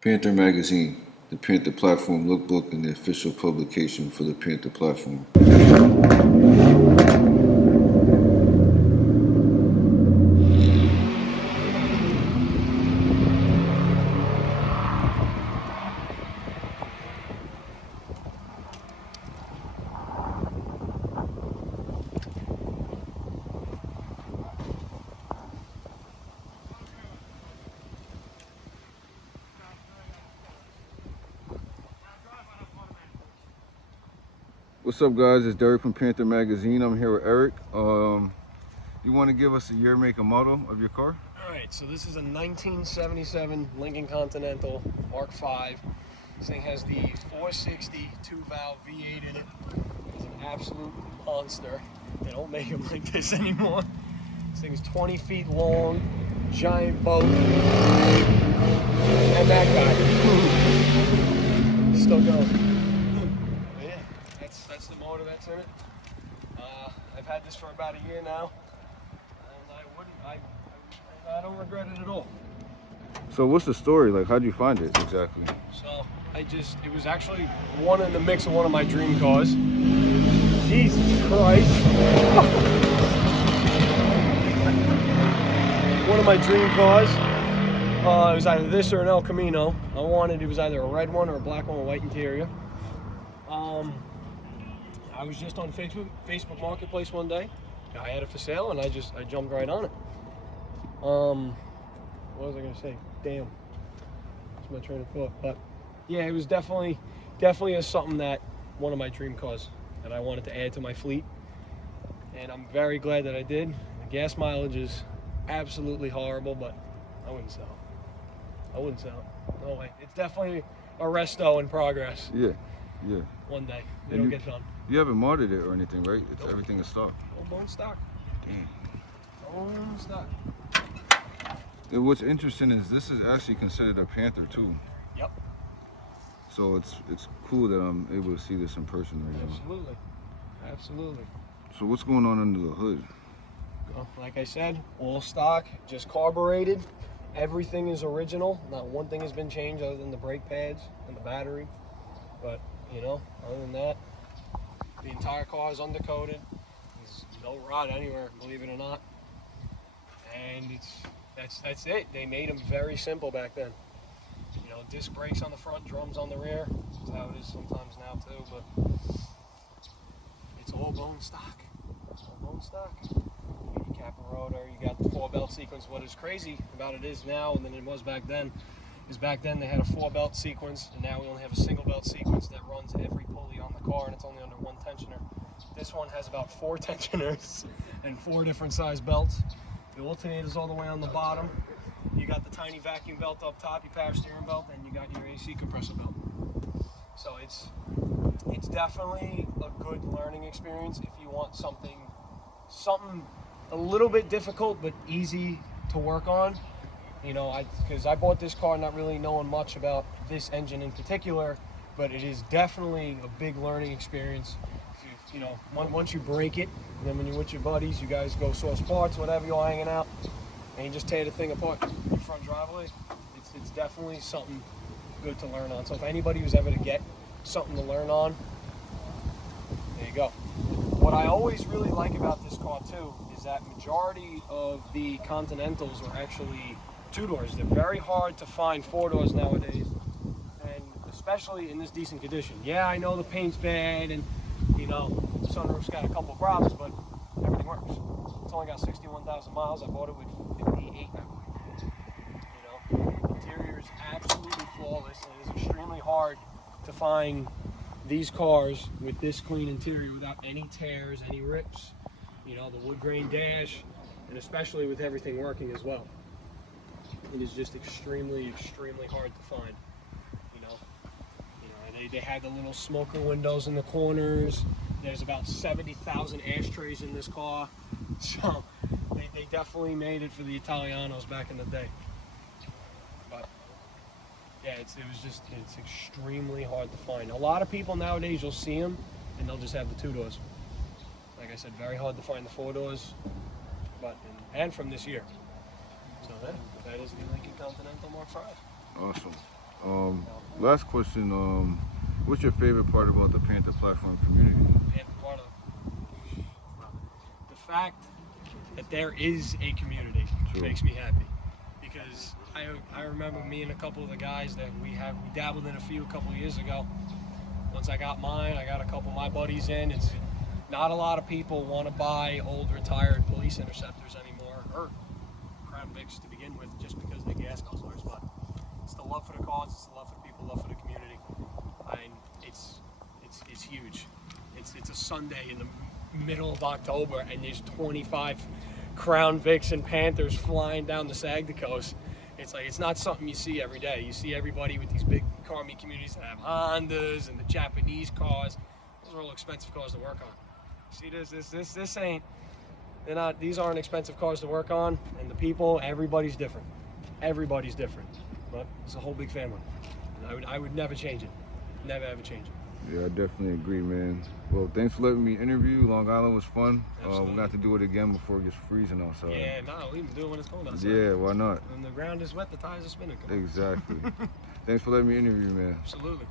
Panther Magazine, the Panther Platform lookbook and the official publication for the Panther Platform. What's up, guys? It's Derek from Panther Magazine. I'm here with Eric. You want to give us a year, make, and model of your car? All right, so this is a 1977 Lincoln Continental Mark V. This thing has the 460 2-valve V8 in it. It's an absolute monster. They don't make them like this anymore. This thing's 20 feet long, giant boat, and that guy still going. That's the motor that's in it. I've had this for about a year now, and I don't regret it at all. So what's the story? Like, how'd you find it exactly? So it was actually one in the mix of one of my dream cars. Jesus Christ. One of my dream cars. It was either this or an El Camino. It was either a red one or a black one with white interior. I was just on Facebook Marketplace one day. I had it for sale, and I jumped right on it. What was I gonna say? Damn, that's my train of thought. But yeah, it was definitely something that one of my dream cars that I wanted to add to my fleet, and I'm very glad that I did. The gas mileage is absolutely horrible, but I wouldn't sell it. No way. It's definitely a resto in progress. Yeah. One day it'll get done. You haven't modded it or anything, right? Nope. Everything is stock. All bone stock. Damn. Bone stock. And what's interesting is this is actually considered a Panther too. Yep. So it's cool that I'm able to see this in person right now. Absolutely. So what's going on under the hood? Well, like I said, all stock, just carbureted. Everything is original. Not one thing has been changed other than the brake pads and the battery. But other than that, the entire car is undercoated. There's no rot anywhere, believe it or not. And that's it. They made them very simple back then. Disc brakes on the front, drums on the rear. That's how it is sometimes now too. But it's all bone stock. You get your cap and rotor. You got the 4-belt sequence. What is crazy about it is now, and than it was back then, is back then they had a 4-belt sequence, and now we only have a single belt sequence that runs every pulley on the car, and it's only under one tensioner. This one has about 4 tensioners and 4 different size belts. The alternator's all the way on the bottom. You got the tiny vacuum belt up top, your power steering belt, and you got your AC compressor belt. So it's definitely a good learning experience if you want something a little bit difficult but easy to work on. Because I bought this car not really knowing much about this engine in particular, but it is definitely a big learning experience. Once you break it, and then when you're with your buddies, you guys go source parts, whatever, you're all hanging out, and you just tear the thing apart in your front driveway. It's definitely something good to learn on. So if anybody who's ever to get something to learn on, there you go. What I always really like about this car too is that majority of the Continentals are actually 2-doors. They're very hard to find 4-doors nowadays, and especially in this decent condition. Yeah, I know the paint's bad, and the sunroof's got a couple of problems, but everything works. It's only got 61,000 miles. I bought it with 58, I believe. Interior is absolutely flawless, and it is extremely hard to find these cars with this clean interior without any tears, any rips. The wood grain dash, and especially with everything working as well. It is just extremely hard to find. They had the little smoker windows in the corners. There's about 70,000 ashtrays in this car. So they definitely made it for the Italianos back in the day. But yeah, it's extremely hard to find. A lot of people nowadays, you'll see them and they'll just have the 2-doors. Like I said, very hard to find the 4-doors, and from this year. So that is the Lincoln Continental Mark V. Awesome. Last question. What's your favorite part about the Panther Platform community? And part of the fact that there is a community True. makes me happy, because I remember me and a couple of the guys that we dabbled in a couple of years ago. Once I got mine, I got a couple of my buddies in. It's not a lot of people want to buy old retired police interceptors anymore, or Crown Vics to begin with, just because they're gas guzzlers. But it's the love for the cause, it's the love for the people, love for the community. And it's huge. It's a Sunday in the middle of October, and there's 25 Crown Vics and Panthers flying down the Sagda Coast. It's like, it's not something you see every day. You see everybody with these big car meet communities that have Hondas and the Japanese cars. Those are all expensive cars to work on. See, this ain't. These aren't expensive cars to work on, and the people, everybody's different. Everybody's different, but it's a whole big family. And I would never change it. Never ever change it. Yeah, I definitely agree, man. Well, thanks for letting me interview. Long Island was fun. We're going to have to do it again before it gets freezing outside. Yeah, no, we can do it when it's cold outside. Yeah, why not? When the ground is wet, the tires are spinning. Come on. Exactly. Thanks for letting me interview, man. Absolutely.